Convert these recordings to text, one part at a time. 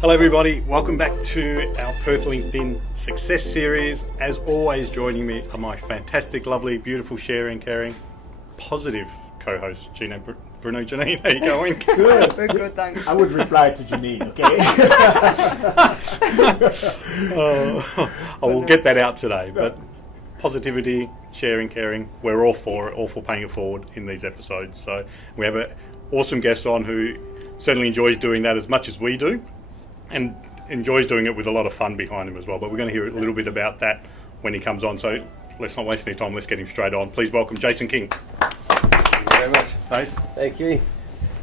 Hello everybody, welcome back to our Perth LinkedIn Success Series. As always, joining me are my fantastic, lovely, beautiful, sharing, caring, positive co-host, Dino Bruno. Janine, how you going? Good. We're good, thanks. I would reply to Janine, okay? I will get that out today, but positivity, sharing, caring, we're all for it, all for paying it forward in these episodes. So we have an awesome guest on who certainly enjoys doing that as much as we do, and enjoys doing it with a lot of fun behind him as well. But we're going to hear a little bit about that when he comes on. So let's not waste any time. Let's get him straight on. Please welcome Jason King. Thank you very much. Thanks. Thank you.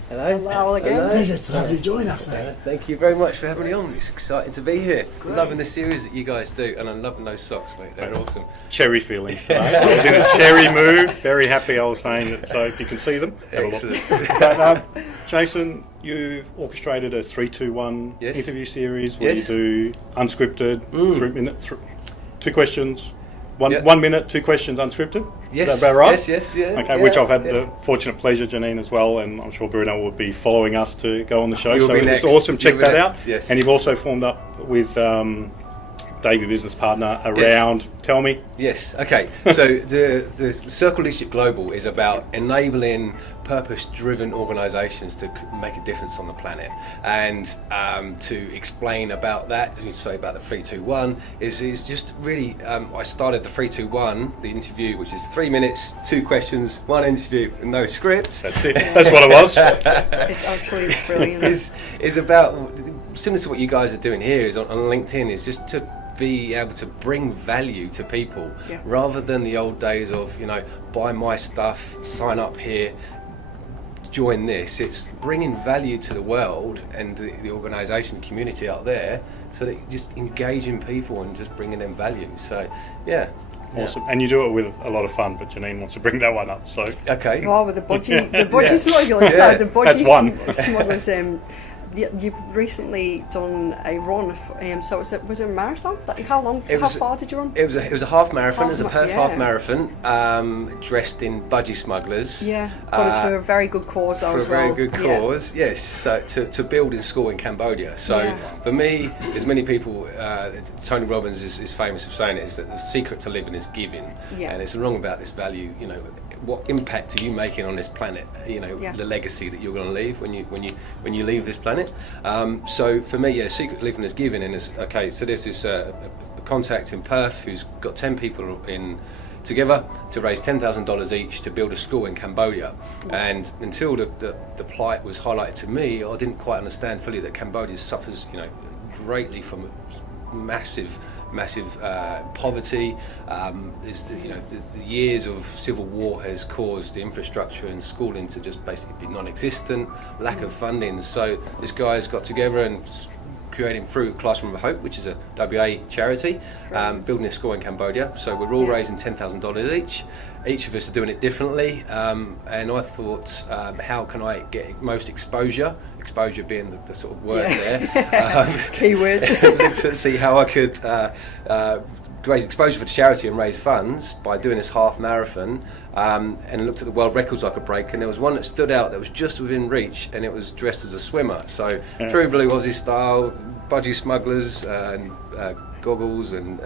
Hello. Hello again. Hello. Pleasure to have you join us, man. Thank you very much for having me on. It's exciting to be here. I'm loving the series that you guys do, and I'm loving those socks, mate. They're awesome. Cherry feelings today. I was in a cherry mood. Very happy I was saying that. So if you can see them, have a look. Excellent. But, Jason, you've orchestrated a 3-2-1 Yes. interview series where Yes. you do unscripted, 3 minute, 2 questions, Yep. 1 minute, 2 questions unscripted. Yes. Is that about right? Yes. Yeah. Okay, yeah, which I've had yeah. the fortunate pleasure, Janine, as well, and I'm sure Bruno will be following us to go on the show. You'll So be it's next. awesome. Check You'll be that next. out. Yes. And you've also formed up with Dave, your business partner, around. Tell me. Yes. Okay. So the Circle Leadership Global is about enabling purpose-driven organisations to make a difference on the planet, and to explain about that, to say about the 3-2-1 is just really. I started the 3-2-1, the interview, which is 3 minutes, 2 questions, 1 interview, and no scripts. That's it. That's what it was. It's absolutely brilliant. is about similar to what you guys are doing here is on LinkedIn, is just to be able to bring value to people, Yeah. rather than the old days of, buy my stuff, sign up here, join this. It's bringing value to the world and the organisation community out there, so that you just engaging people and just bringing them value. So yeah. Awesome. And you do it with a lot of fun, but Janine wants to bring that one up. So Okay. Oh, with the budgie smugglers. Yeah. So the That's one. budgie smugglers. You've recently done a run. So was it a marathon? How far did you run? It was a half marathon. It was a Perth Yeah. half marathon, dressed in budgie smugglers. Yeah, but it's for a very good cause though For as a very well. good cause, yes. So to build in school in Cambodia. So Yeah. for me, as many people, Tony Robbins is famous for saying it, is that the secret to living is giving. Yeah. And it's wrong about this value. What impact are you making on this planet? Yeah. The legacy that you're going to leave when you leave this planet. So for me, yeah, secret to living is giving. And it's okay. So there's this a contact in Perth who's got 10 people in together to raise $10,000 each to build a school in Cambodia. And until the plight was highlighted to me, I didn't quite understand fully that Cambodia suffers, greatly from massive poverty. The years of civil war has caused the infrastructure and schooling to just basically be non-existent, lack of funding. So this guy's got together and creating through Classroom of Hope, which is a WA charity, building a school in Cambodia. So we're all raising $10,000 each. Each of us are doing it differently, and I thought, how can I get most exposure being the sort of word there. Keyword. To see how I could raise exposure for the charity and raise funds by doing this half marathon, and looked at the world records I could break, and there was one that stood out that was just within reach, and it was dressed as a swimmer. So true blue Aussie style, budgie smugglers, and goggles and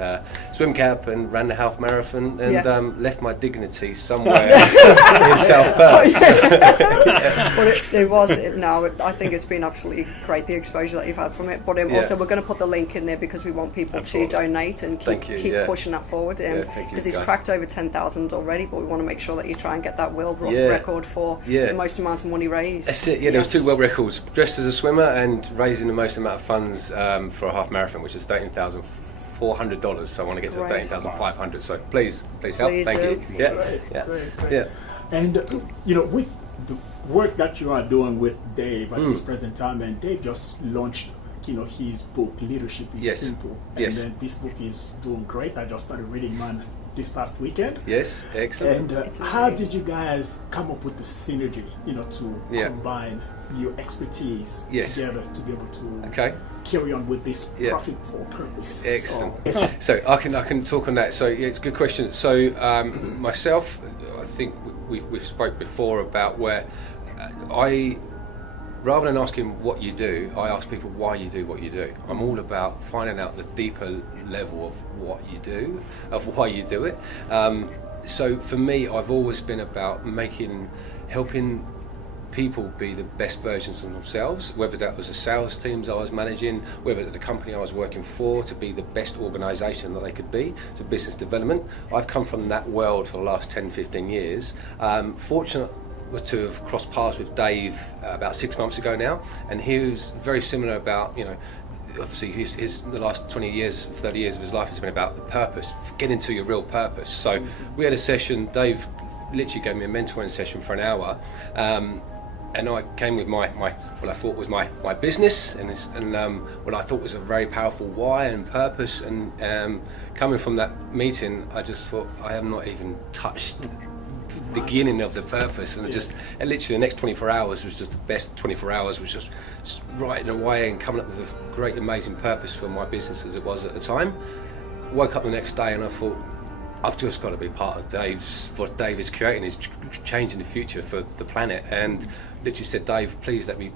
swim cap, and ran the half marathon, and left my dignity somewhere in South Perth. I think it's been absolutely great, the exposure that you've had from it. But also we're going to put the link in there because we want people to donate and keep pushing that forward. Because he's cracked over 10,000 already, but we want to make sure that you try and get that world record for the most amount of money raised. That's it. Yeah, there was 2 world records: dressed as a swimmer and raising the most amount of funds for a half marathon, which is $13,400. So I want to get to $13,500. So please help. Thank you. Great. And with the work that you are doing with Dave at this present time, and Dave just launched his book Leadership is Simple, and then this book is doing great. I just started reading mine this past weekend. Yes, excellent. And how did you guys come up with the synergy to combine your expertise together to be able to carry on with this profit for purpose? Excellent. So I can talk on that. So it's a good question. So myself, I think we've spoke before about where I rather than asking what you do, I ask people why you do what you do. I'm all about finding out the deeper level of what you do, of why you do it. So for me, I've always been about helping people be the best versions of themselves, whether that was the sales teams I was managing, whether it was the company I was working for, to be the best organisation that they could be, to business development. I've come from that world for the last 10, 15 years. Fortunate to have crossed paths with Dave about 6 months ago now, and he was very similar about, obviously the last 20 years, 30 years of his life has been about the purpose, getting to your real purpose. So we had a session, Dave literally gave me a mentoring session for an hour, and I came with my what I thought was my business and what I thought was a very powerful why and purpose, and coming from that meeting I just thought, I have not even touched the beginning of the purpose, and and literally the next 24 hours was just the best 24 hours, was just writing away and coming up with a great amazing purpose for my business as it was at the time. Woke up the next day and I thought, I've just got to be part of what Dave is creating, is changing the future for the planet. And literally said, Dave, please let me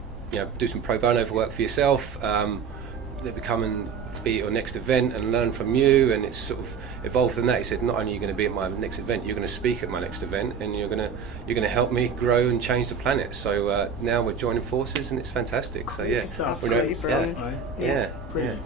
do some pro bono work for yourself. Let me come and be at your next event and learn from you. And it's sort of evolved from that. He said, not only are you going to be at my next event, you're going to speak at my next event, and you're going to help me grow and change the planet. So now we're joining forces, and it's fantastic. So it's absolutely brilliant. Yes, brilliant.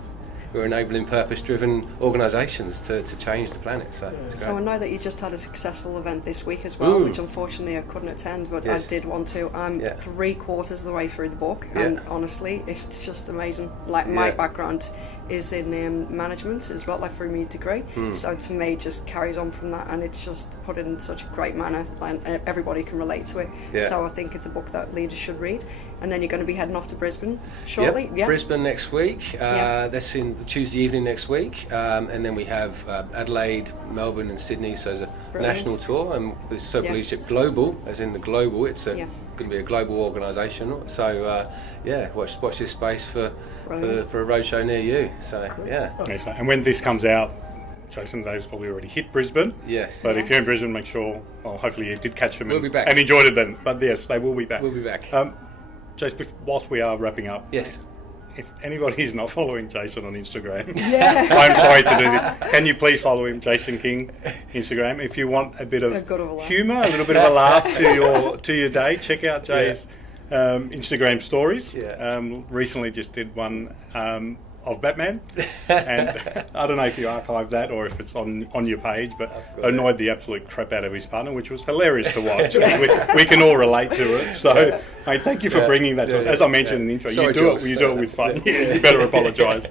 We're enabling purpose-driven organisations to change the planet. So I know that you just had a successful event this week as well, which unfortunately I couldn't attend, but I did want to. I'm 3/4 of the way through the book, and honestly, it's just amazing. Like, my background is in management as well, like through my degree. So to me, it just carries on from that, and it's just put in such a great manner, and everybody can relate to it. So I think it's a book that leaders should read. And then you're going to be heading off to Brisbane shortly. Yep. Brisbane next week. That's in Tuesday evening next week, and then we have Adelaide, Melbourne, and Sydney. So there's a national tour, and with Sober Leadership Global, as in the global. It's going to be a global organisation. So watch this space for a roadshow near you. So And when this comes out, Jason, Dave's probably already hit Brisbane. Yes. But if you're in Brisbane, make sure, hopefully you did catch them we'll be back. and enjoyed it then. But yes, they will be back. We'll be back. Jason, whilst we are wrapping up, yes, if anybody is not following Jason on Instagram, I'm sorry to do this. Can you please follow him, Jason King, Instagram? If you want a bit of humour, a little bit of a laugh to your day, check out Jay's Instagram stories. Recently just did one of Batman, and I don't know if you archived that or if it's on your page, but annoyed the absolute crap out of his partner, which was hilarious to watch. we can all relate to it. So, mate, thank you for bringing that to us. As I mentioned in the intro, Sorry, you do it with fun. You better apologise,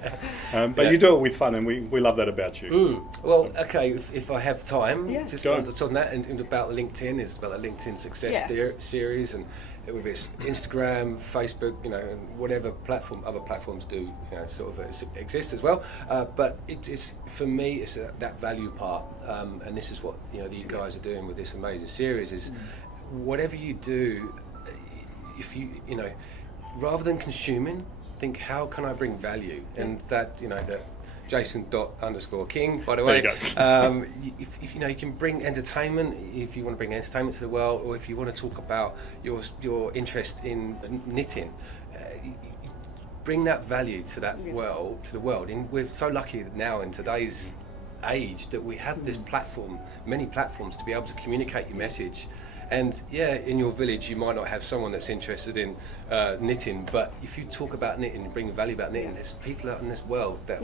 but you do it with fun, and we love that about you. Well, okay, if I have time, just on that, and about LinkedIn, is about the LinkedIn Success series, and whether it's Instagram, Facebook, and whatever other platforms do, sort of exist as well. But it's for me, it's that value part, and this is what you guys are doing with this amazing series. Is whatever you do, if you rather than consuming, think, how can I bring value, and that that. Jason._King, by the way. There you go. If you can bring entertainment, if you want to bring entertainment to the world, or if you want to talk about your interest in knitting, bring that value to that world, to the world. And we're so lucky now in today's age that we have this platform, many platforms, to be able to communicate your message. And in your village you might not have someone that's interested in knitting, but if you talk about knitting and bring value about knitting, there's people out in this world that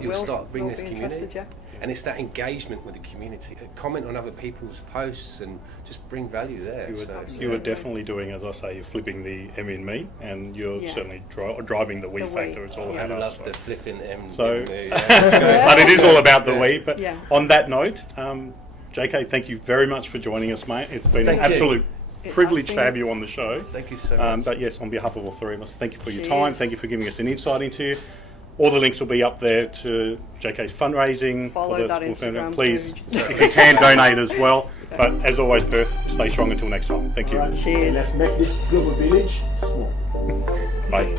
you'll start bringing this community. And it's that engagement with the community. Comment on other people's posts and just bring value there. You are definitely doing, as I say, you're flipping the M in me, and you're certainly driving the we factor. It's all about us. I love the flipping M. So, but it is all about the we. But on that note, JK, thank you very much for joining us, mate. It's been an absolute privilege to have you on the show. Thank you so much. But yes, on behalf of all three of us, thank you for your time. Thank you for giving us an insight into you. All the links will be up there to JK's fundraising. Follow that Instagram. Please, if you can, donate as well. But as always, Perth, stay strong until next time. Thank you. Cheers. Let's make this global village small. Bye.